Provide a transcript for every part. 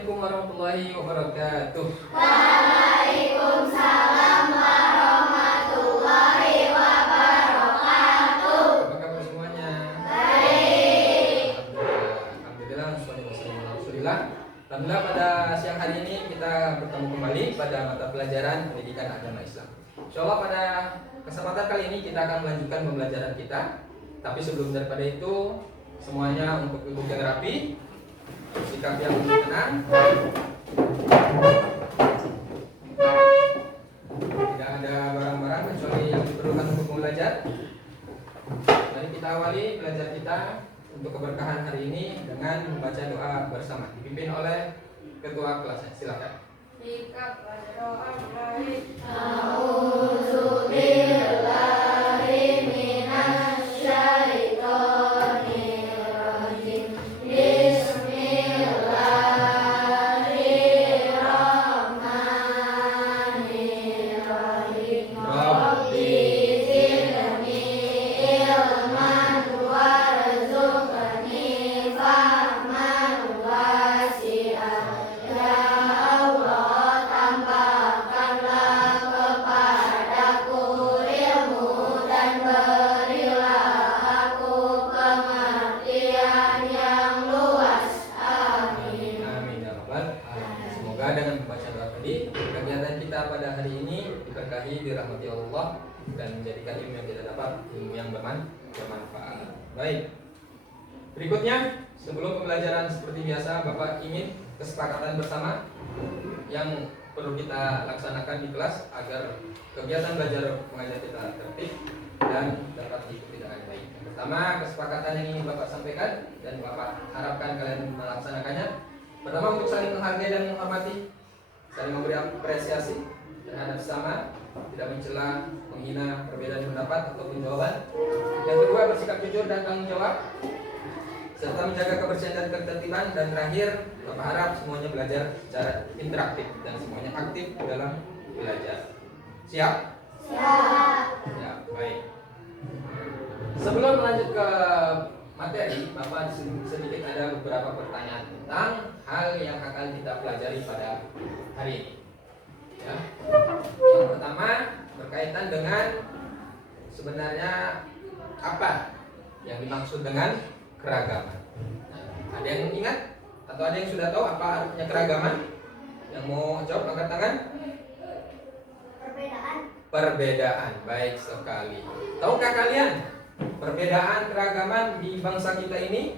Assalamualaikum warahmatullahi wabarakatuh. Waalaikumsalam warahmatullahi wabarakatuh. Apa kabar semuanya? Baik. Alhamdulillah, Alhamdulillah. Alhamdulillah pada siang hari ini kita bertemu kembali pada mata pelajaran pendidikan agama Islam. Insyaallah pada kesempatan kali ini kita akan melanjutkan pembelajaran kita. Tapi sebelum daripada itu, semuanya untuk duduk yang rapi, sikap yang tenang, tidak ada barang-barang kecuali yang diperlukan untuk belajar. Mari kita awali belajar kita untuk keberkahan hari ini dengan membaca doa bersama, dipimpin oleh ketua kelasnya. Silakan. Sikap berdoa baik. A'udzubillahi minasyaitonir rajim. Bismillahirrahmanirrahim. Rabbi zidni ilman warzuqni fahman wasi'an. Ya Allah, tambahkanlah kepadaku ilmu dan berilah aku pengertian yang luas. Amin. Amin ya rabbal alamin. Semoga dengan membaca doa tadi, kegiatan kita pada hari ini diberkahi, dirahmati Allah, dan menjadikan ilmu yang kita dapat ilmu yang bermanfaat. Baik. Berikutnya, sebelum pembelajaran seperti biasa, Bapak ingin kesepakatan bersama yang perlu kita laksanakan di kelas agar kegiatan belajar mengajar kita tertib dan dapat diikuti dengan baik. Pertama, kesepakatan yang ingin Bapak sampaikan dan Bapak harapkan kalian melaksanakannya. Pertama, untuk saling menghargai dan menghormati, saling memberi apresiasi terhadap sesama, tidak mencela, menghina perbedaan pendapat ataupun jawaban. Yang kedua, bersikap jujur dan tanggung jawab, serta menjaga kebersihan dan ketertiban. Dan terakhir, Bapak harap semuanya belajar secara interaktif dan semuanya aktif dalam belajar. Siap? Siap. Ya, baik. Sebelum lanjut ke materi, Bapak sedikit ada beberapa pertanyaan tentang hal yang akan kita pelajari pada hari ini. Ya. Yang pertama berkaitan dengan sebenarnya apa yang dimaksud dengan keragaman. Nah, ada yang ingat atau ada yang sudah tahu apa artinya keragaman? Yang mau jawab angkat tangan. Perbedaan, baik sekali. Tahukah kalian perbedaan keragaman di bangsa kita ini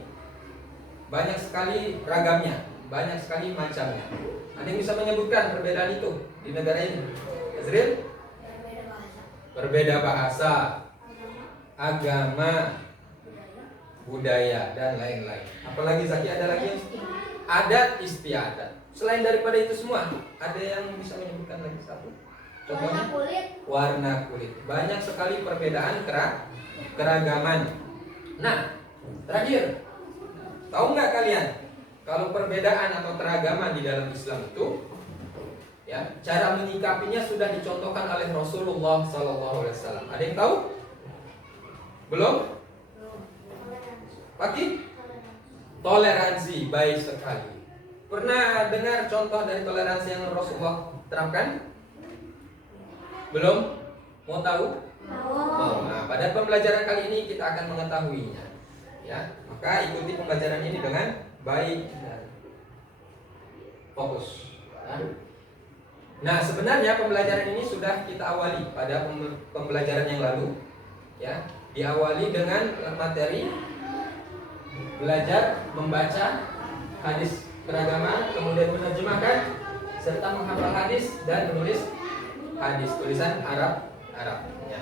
banyak sekali ragamnya, banyak sekali macamnya. Ada yang bisa menyebutkan perbedaan itu di negara ini? Azril? Berbeda bahasa, agama, budaya, dan lain-lain. Apalagi Zaki, ada lagi yang adat istiadat. Selain daripada itu semua, ada yang bisa menyebutkan lagi satu? Contohnya? Warna kulit. Banyak sekali perbedaan keragaman. Nah, terakhir, tahu nggak kalian kalau perbedaan atau keragaman di dalam Islam itu, ya, cara menyikapinya sudah dicontohkan oleh Rasulullah SAW. Ada yang tahu? Belum? Pagi? Toleransi, baik sekali. Pernah dengar contoh dari toleransi yang Rasulullah terapkan? Belum? Mau tahu? Mau. Nah, pada pembelajaran kali ini kita akan mengetahuinya. Ya, maka ikuti pembelajaran ini dengan baik dan fokus. Nah, sebenarnya pembelajaran ini sudah kita awali pada pembelajaran yang lalu. Ya, diawali dengan materi belajar membaca hadis keragaman, kemudian menerjemahkan serta menghafal hadis dan menulis hadis tulisan Arab. Ya.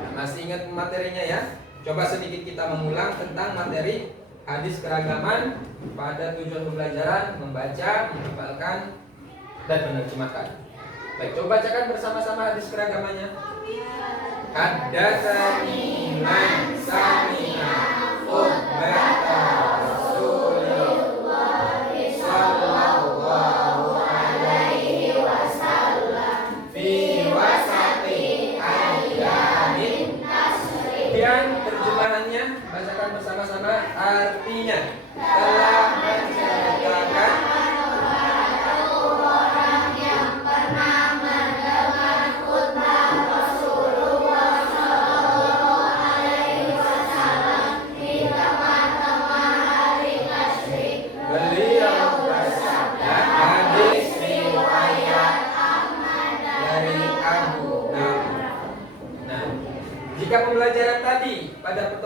Nah, masih ingat materinya ya? Coba sedikit kita mengulang tentang materi hadis keragaman pada tujuan pembelajaran membaca, menghafalkan, dan menerjemahkan. Baik, coba bacakan bersama-sama hadis keragamannya. Haddatsani man sami'a khutbata Rasulillah sallallahu alaihi wasallam fi wasati ayyamin tasri. Kemudian terjemahannya bacakan bersama-sama, artinya telah menceritakan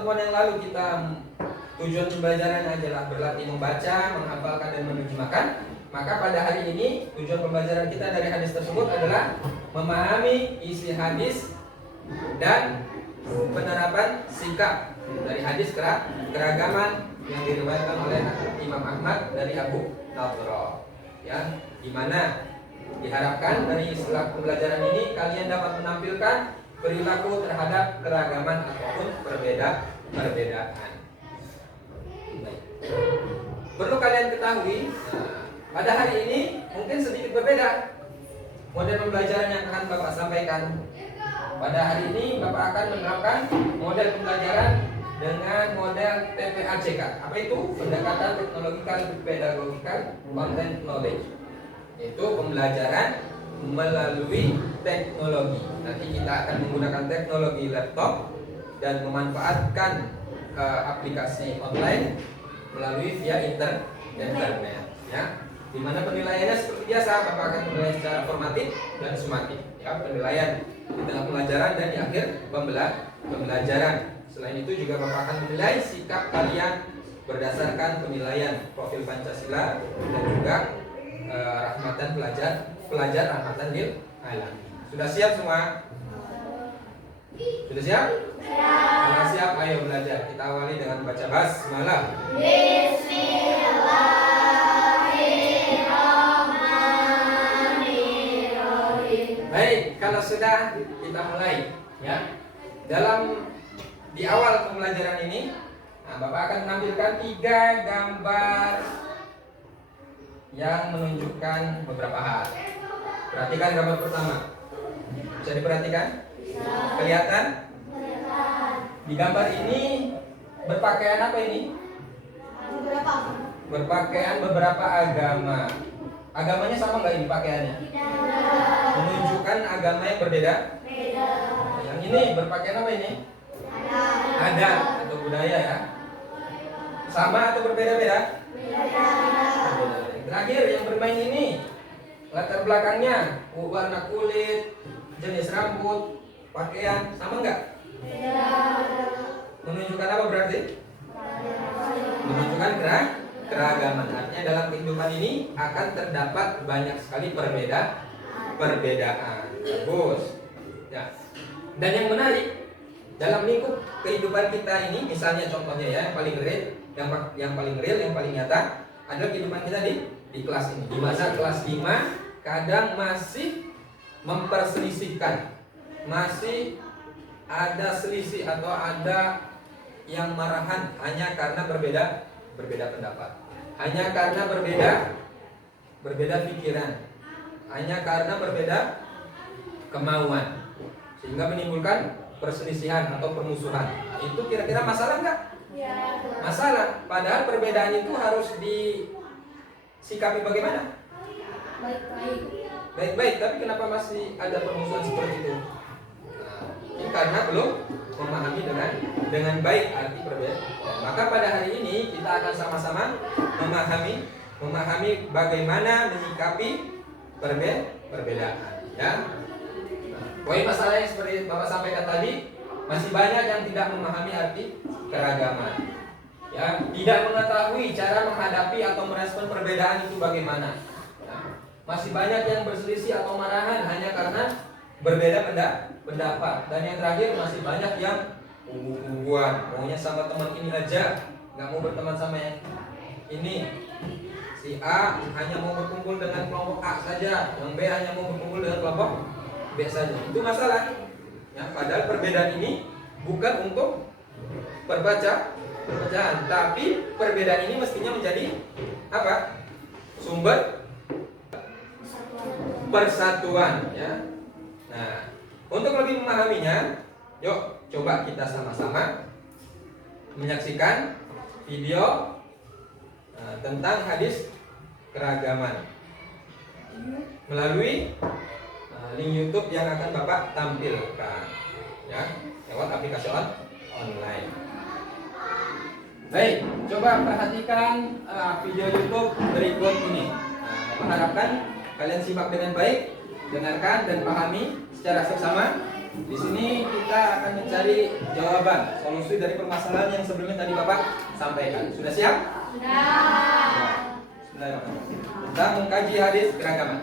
pertemuan yang lalu kita tujuan pembelajaran adalah berlatih membaca, menghafalkan dan menerjemahkan, maka pada hari ini tujuan pembelajaran kita dari hadis tersebut adalah memahami isi hadis dan penerapan sikap dari hadis keragaman yang diriwayatkan oleh Imam Ahmad dari Abu Nadhrah, ya, di mana diharapkan dari setelah pembelajaran ini kalian dapat menampilkan perilaku terhadap keragaman ataupun perbedaan. Baik. Perlu kalian ketahui, pada hari ini mungkin sedikit berbeda model pembelajaran yang akan Bapak sampaikan. Pada hari ini Bapak akan menerapkan model pembelajaran dengan model TPACK. Apa itu? Pendekatan teknologikal pedagogikal content knowledge. Itu pembelajaran melalui teknologi. Nanti kita akan menggunakan teknologi laptop dan memanfaatkan aplikasi online melalui via internet, ya. Di mana penilaiannya seperti biasa, Bapak akan menilai secara formatif dan sumatif. Ya, penilaian di tengah pembelajaran dan di akhir pembelajaran. Selain itu juga Bapak akan menilai sikap kalian berdasarkan penilaian profil Pancasila dan juga rahmatan pelajar rahmatan lil alamin. Sudah siap semua? Sudah siap? Kalau siap, ayo belajar. Kita awali dengan baca basmalah. Baik, kalau sudah kita mulai, ya. Di awal pembelajaran ini, Bapak akan menampilkan 3 gambar yang menunjukkan beberapa hal. Perhatikan gambar pertama. Bisa diperhatikan? Kelihatan? Di gambar ini berpakaian apa ini? Berpakaian beberapa agama. Agamanya sama nggak ini pakaiannya? Menunjukkan agama yang berbeda? Yang ini berpakaian apa ini? Adat atau budaya, ya. Sama atau berbeda-beda? Terakhir yang bermain ini latar belakangnya, warna kulit, jenis rambut, pakaian, sama nggak? Menunjukkan apa berarti? Menunjukkan keragaman. Artinya dalam kehidupan ini akan terdapat banyak sekali perbedaan. Bagus. Ya. Dan yang menarik dalam lingkup kehidupan kita ini, misalnya contohnya ya, yang paling real, yang paling nyata adalah kehidupan kita di kelas ini. Di masa kelas 5 kadang masih memperselisihkan, masih ada selisih atau ada yang marahan hanya karena berbeda pendapat, hanya karena berbeda pikiran, hanya karena berbeda kemauan, sehingga menimbulkan perselisihan atau permusuhan. Itu kira-kira masalah nggak? Ya. Masalah. Padahal perbedaan itu harus disikapi bagaimana? Baik-baik, tapi kenapa masih ada permusuhan seperti itu? Ini karena belum memahami dengan baik arti perbedaan. Maka pada hari ini kita akan sama-sama memahami bagaimana menyikapi perbedaan, ya. Poin masalahnya seperti Bapak sampaikan tadi, masih banyak yang tidak memahami arti keragaman, ya, tidak mengetahui cara menghadapi atau merespon perbedaan itu bagaimana. Masih banyak yang berselisih atau marahan hanya karena berbeda pendapat. Dan yang terakhir, masih banyak yang ungguan, maunya sama teman ini aja, nggak mau berteman sama yang ini. Si A hanya mau berkumpul dengan kelompok A saja, yang B hanya mau berkumpul dengan kelompok B saja. Itu masalah. Ya, padahal perbedaan ini bukan untuk perbedaan, tapi perbedaan ini mestinya menjadi apa? Sumber persatuan, ya. Nah, untuk lebih memahaminya, yuk coba kita sama-sama menyaksikan video tentang hadis keragaman melalui link YouTube yang akan Bapak tampilkan, ya, lewat aplikasi online. Baik, coba perhatikan video YouTube berikut ini. Bapak harapkan kalian simak dengan baik, dengarkan dan pahami secara seksama, Di sini kita akan mencari jawaban solusi dari permasalahan yang sebelumnya tadi Bapak sampaikan. Sudah siap? Sudah. Bismillahirrahmanirrahim. Tentang mengkaji hadis keragaman.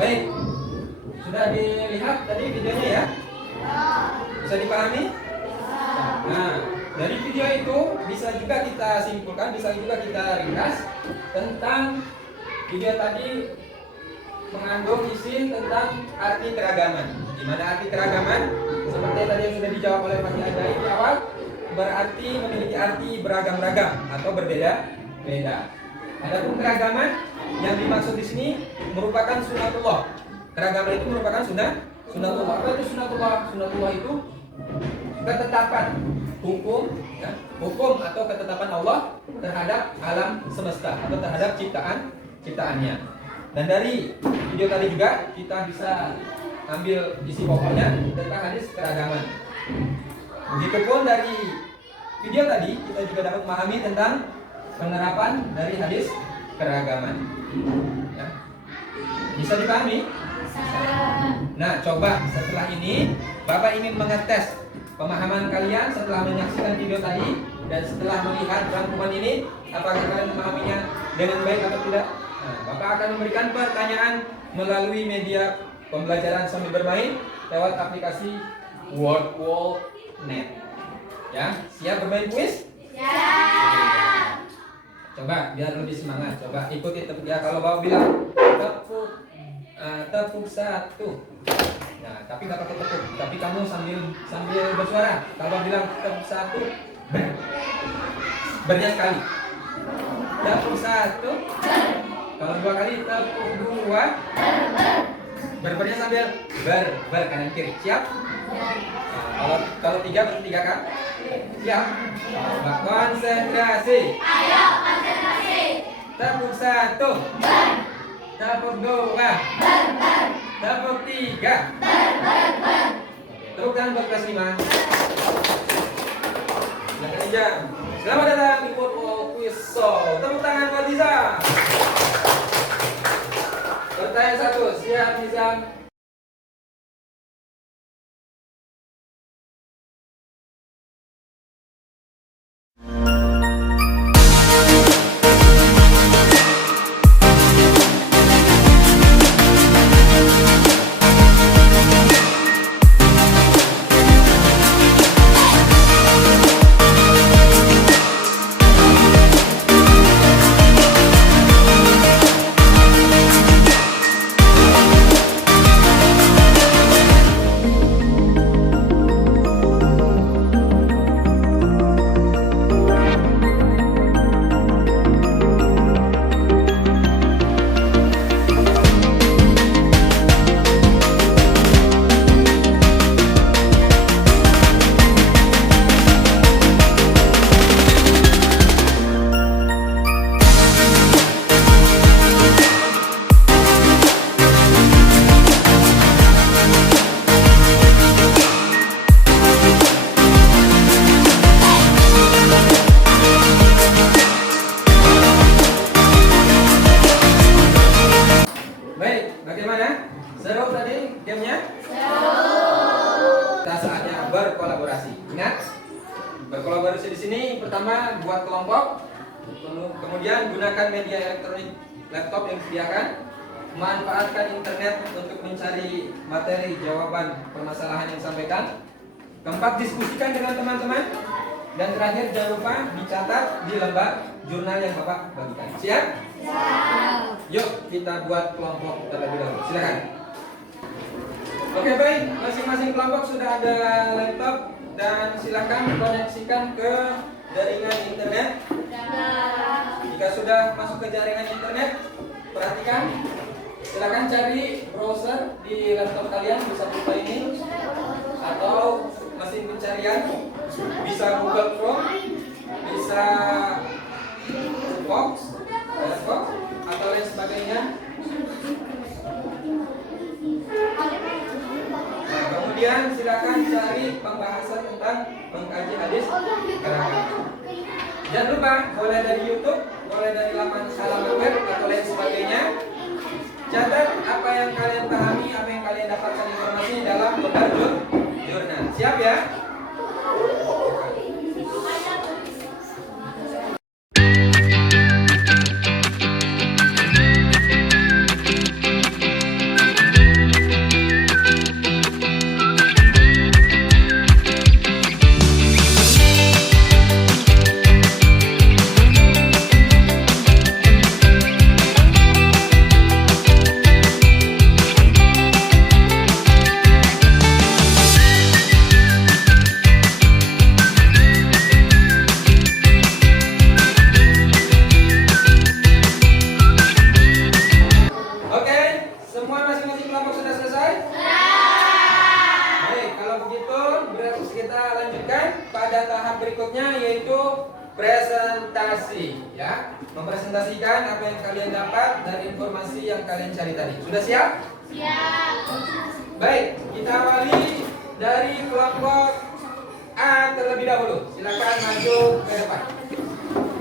Baik, sudah dilihat tadi videonya ya? Bisa dipahami? Nah, dari video itu bisa juga kita simpulkan, bisa juga kita ringkas tentang video tadi mengandung isi tentang arti keragaman. Di mana arti keragaman? Seperti tadi yang sudah dijawab oleh Pak Kiai di awal, berarti memiliki arti beragam-ragam atau berbeda-beda. Adapun keragaman yang dimaksud di sini merupakan sunatullah. Keragaman itu merupakan sunatullah. Apa itu sunatullah? Sunatullah itu ketetapan hukum, ya, hukum atau ketetapan Allah terhadap alam semesta atau terhadap ciptaannya. Dan dari video tadi juga kita bisa ambil isi pokoknya tentang hadis keragaman. Begitupun dari video tadi kita juga dapat memahami tentang penerapan dari hadis keragaman. Ya. Bisa dipahami? Nah, coba setelah ini Bapak ingin mengetes pemahaman kalian setelah menyaksikan video tadi dan setelah melihat rangkuman ini, apakah kalian memahaminya dengan baik atau tidak? Nah, Bapak akan memberikan pertanyaan melalui media pembelajaran sambil bermain lewat aplikasi WordWall.net. Ya, siap bermain kuis? Siap. Coba biar lebih semangat. Coba ikuti tepuk ya. Kalau Bapak bilang tepuk satu. Nah, tapi nggak pakai tepuk. Tapi kamu sambil bersuara. Kalau Bapak bilang tepuk satu, bernya sekali. Tepuk satu. Kalau dua kali tepuk dua. Bernya sambil ber kanan kiri. Siap? Nah, kalau tiga berarti tiga kan? Siap? Coba konsentrasi. Ayo konsentrasi. Tepuk satu. Tepuk dua. Tepuk tiga. Tepuk tangan buat kelas 5. Silakan jam. Selamat datang di WordWall Quiz Show. Tepuk tangan buat Liza. Pertanyaan satu, siap Nizam? Seru tadi gamenya? Seru. Kita saatnya berkolaborasi. Ingat, berkolaborasi di sini pertama buat kelompok, kemudian gunakan media elektronik laptop yang disediakan, manfaatkan internet untuk mencari materi jawaban permasalahan yang disampaikan. Keempat, diskusikan dengan teman-teman. Dan terakhir, jangan lupa dicatat di lembar jurnal yang Bapak bagikan. Siap? Siap. Yuk kita buat kelompok terlebih dahulu. Silakan. Oke, baik, masing-masing kelompok sudah ada laptop dan silakan koneksikan ke jaringan internet. Jika sudah masuk ke jaringan internet, perhatikan Silakan cari browser di laptop kalian, bisa buka ini atau mesin pencarian, bisa Google Chrome, bisa Firefox, atau lain sebagainya. Nah, kemudian silakan cari pembahasan tentang mengkaji hadis keragaman. Jangan lupa, boleh dari YouTube, boleh dari laman halaman web atau lain sebagainya. Catat apa yang kalian pahami, apa yang kalian dapatkan informasi dalam lembar jurnal. Siap ya? Presentasi, ya, mempresentasikan apa yang kalian dapat dari informasi yang kalian cari tadi. Sudah siap? Siap. Baik, kita awali dari kelompok A terlebih dahulu. Silakan maju ke depan.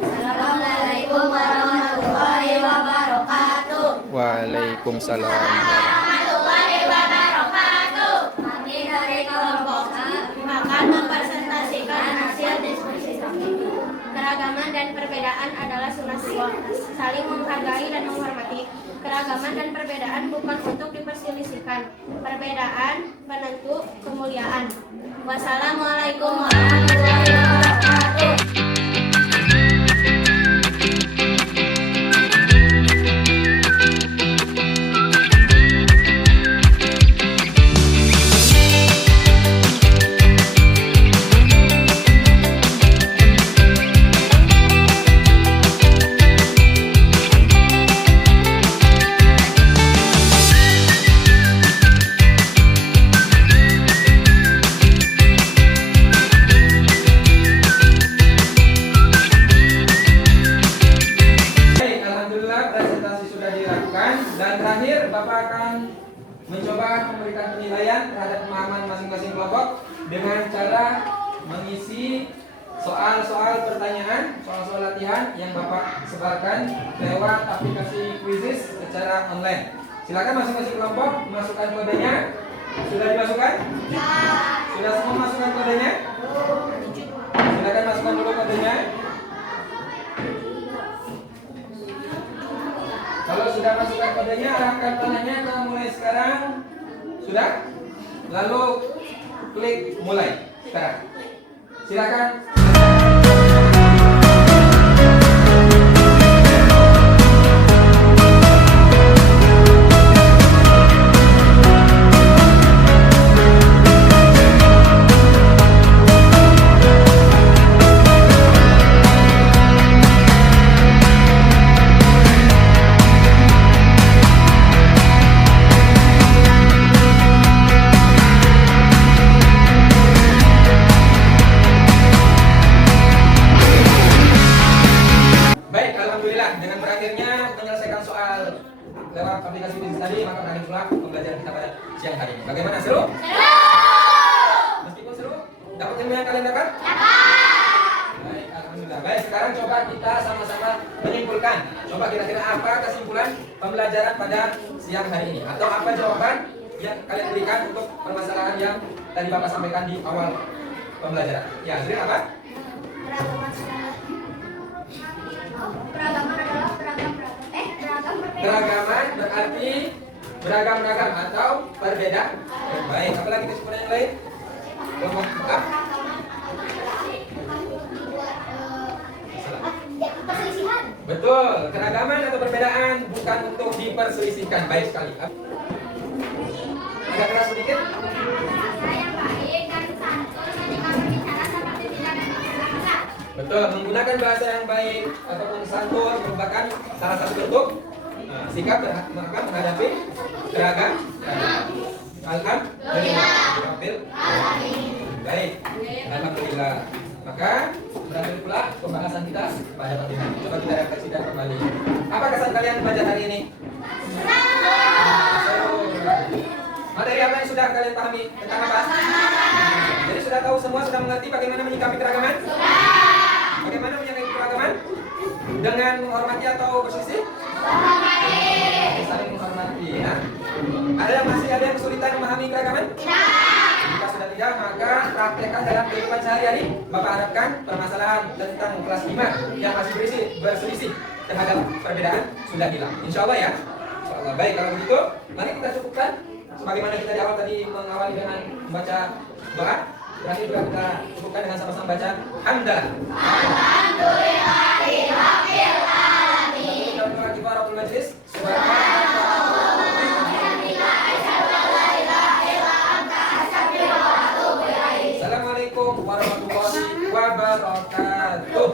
Assalamualaikum warahmatullahi wabarakatuh. Waalaikumsalam. Warahmatullahi wabarakatuh. Kami dari kelompok A akan mempresentasikan hasil diskusi kami. Keragaman dan perbedaan adalah sunatullah. Saling menghargai dan menghormati. Keragaman dan perbedaan bukan untuk diperselisihkan. Perbedaan penentu kemuliaan. Wassalamualaikum warahmatullahi wabarakatuh. Mencoba memberikan penilaian terhadap pemahaman masing-masing kelompok dengan cara mengisi soal-soal pertanyaan, soal-soal latihan yang Bapak sebarkan lewat aplikasi Quizizz secara online. Silakan masing-masing kelompok masukkan kodenya. Sudah dimasukkan? Ya. Sudah semua masukkan kodenya? Silakan masukkan dulu kodenya. Kalau sudah masukkan kodenya, arahkan tangannya ke mulai sekarang. Sudah? Lalu klik mulai sekarang. Silakan. Lewat aplikasi Quizizz tadi, maka berakhir pula pembelajaran kita pada siang hari ini. Bagaimana, seru? Seru. Meskipun seru, dapat ilmu yang kalian dapat? Baik, alhamdulillah. Baik, sekarang coba kita sama-sama menyimpulkan. Coba kira-kira apa kesimpulan pembelajaran pada siang hari ini? Atau apa jawaban yang kalian berikan untuk permasalahan yang tadi Bapak sampaikan di awal pembelajaran? Ya, Zri, apa? Keragaman adalah beragam Keragaman berarti beragam-ragam atau berbeda. Baik, apalagi kesimpulan yang lain? Kelompok A. perselisihan. Betul, keragaman atau perbedaan bukan untuk diperselisihkan. Baik sekali. Agak keras sedikit. Bahasa yang baik dan santun ketika berbicara seperti tidak ada bahasa. Betul, menggunakan bahasa yang baik ataupun santun merupakan salah satu bentuk sikap menghadapi keragam. Alhamdulillah. Baik, alhamdulillah. Maka berakhir pula pembahasan kita pada pagi ini. Coba kita refleksikan kembali. Apa kesan kalian belajar hari ini? Materi apa yang sudah kalian pahami tentang apa? Jadi sudah tahu semua, sudah mengerti bagaimana menyikapi keragaman? Bagaimana menyikapi keragaman? Dengan menghormati atau berselisih? Saling menghormati. Nah, masih ada yang kesulitan memahami keragaman? Jika sudah tidak, maka praktekkan dalam kehidupan sehari-hari. Bapak harapkan permasalahan tentang kelas 5 yang masih berselisih terhadap perbedaan sudah hilang. Insya Allah ya. Insya Allah. Baik, kalau begitu, mari kita cukupkan. Sebagaimana kita di awal tadi mengawali dengan membaca doa, terakhir juga kita cukupkan dengan sama-sama baca hamdalah. Alhamdulillahirabbil alamin. Majlis. Assalamualaikum warahmatullahi wabarakatuh.